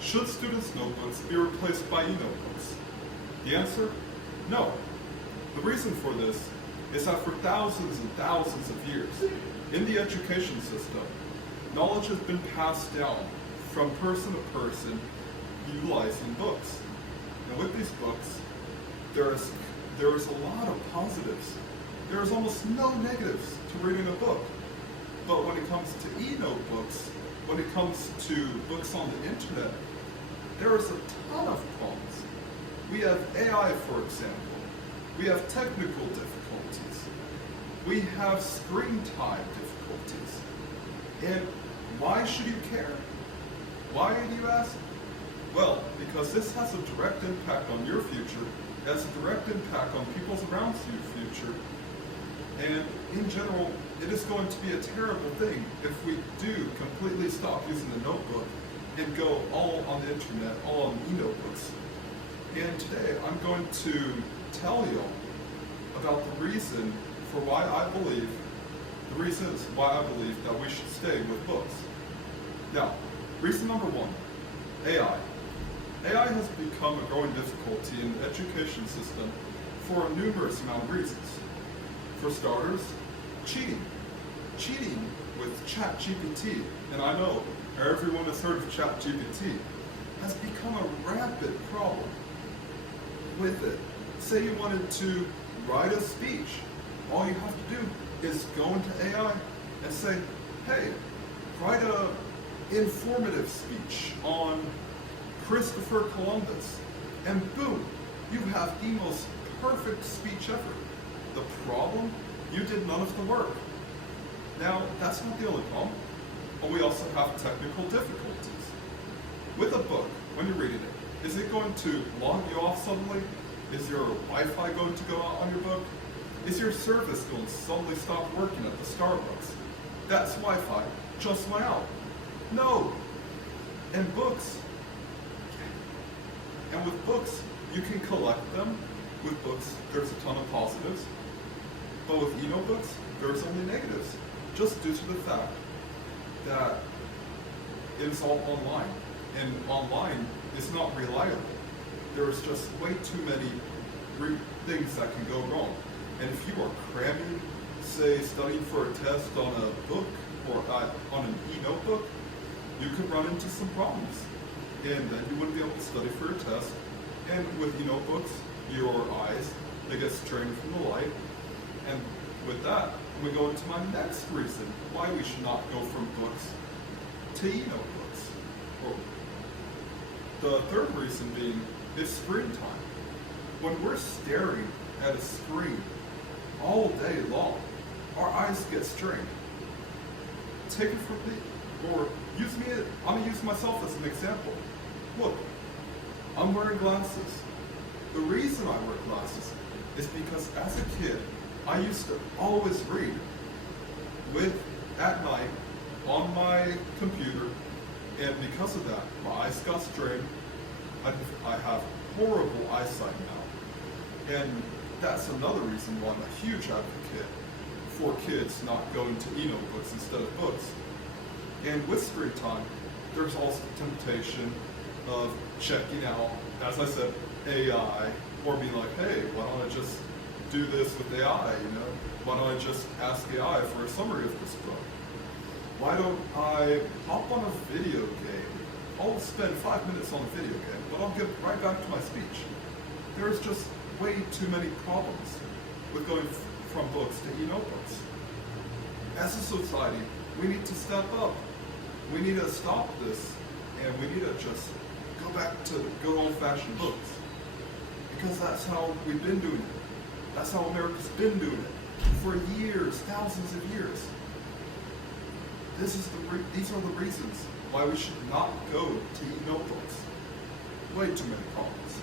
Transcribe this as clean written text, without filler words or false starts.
Should students' notebooks be replaced by e-notebooks? The answer? No. The reason for this is that for thousands and thousands of years, in the education system, knowledge has been passed down from person to person utilizing books. And with these books, there is a lot of positives. There is almost no negatives to reading a book. But when it comes to e-notebooks, when it comes to books on the internet, there is a ton of problems. We have AI, for example. We have technical difficulties. We have screen time difficulties. And why should you care? Why, do you ask? Well, because this has a direct impact on your future, it has a direct impact on people's around your future, and in general, it is going to be a terrible thing if we do completely stop using the notebook and go all on the internet, all on e-notebooks. And today, I'm going to tell you about the reasons why I believe that we should stay with books. Now, reason number one, AI. AI has become a growing difficulty in the education system for a numerous amount of reasons. For starters, cheating. Cheating with ChatGPT, and I know everyone has heard of ChatGPT, has become a rampant problem. With it, say you wanted to write a speech, all you have to do is go into AI and say, hey, write a informative speech on Christopher Columbus, and boom, you have the most perfect speech ever. The problem? You did none of the work. Now, that's not the only problem, but we also have technical difficulties. With a book, when you're reading it, is it going to log you off suddenly? Is your Wi-Fi going to go out on your book? Is your service going to suddenly stop working at the Starbucks? That's Wi-Fi just went out. No. And with books, you can collect them. With books, there's a ton of positives. But with e-notebooks, there's only negatives. Just due to the fact that it's all online. And online is not reliable. There's just way too many things that can go wrong. And if you are cramming, say, studying for a test on a book or on an e-notebook, you could run into some problems. And then you wouldn't be able to study for a test. And with e-notebooks, your eyes, they get strained from the light. And with that, we go into my next reason why we should not go from books to e-notebooks. The third reason being is screen time. When we're staring at a screen all day long, our eyes get strained. Take it from me, or I'm gonna use myself as an example. Look, I'm wearing glasses. The reason I wear glasses is because as a kid, I used to always read at night on my computer, and because of that, my eyes got strained. I have horrible eyesight now. And that's another reason why I'm a huge advocate for kids not going to e-notebooks instead of books. And with screen time, there's also the temptation of checking out, as I said, AI, or being like, hey, why don't I just do this with AI, Why don't I just ask AI for a summary of this book? Why don't I hop on a video game? I'll spend 5 minutes on a video game, but I'll get right back to my speech. There's just way too many problems with going from books to e-notebooks. As a society, we need to step up. We need to stop this, and we need to just go back to good old-fashioned books. Because that's how we've been doing it. That's how America's been doing it for years, thousands of years. These are the reasons why we should not go to e-notebooks. Way too many problems.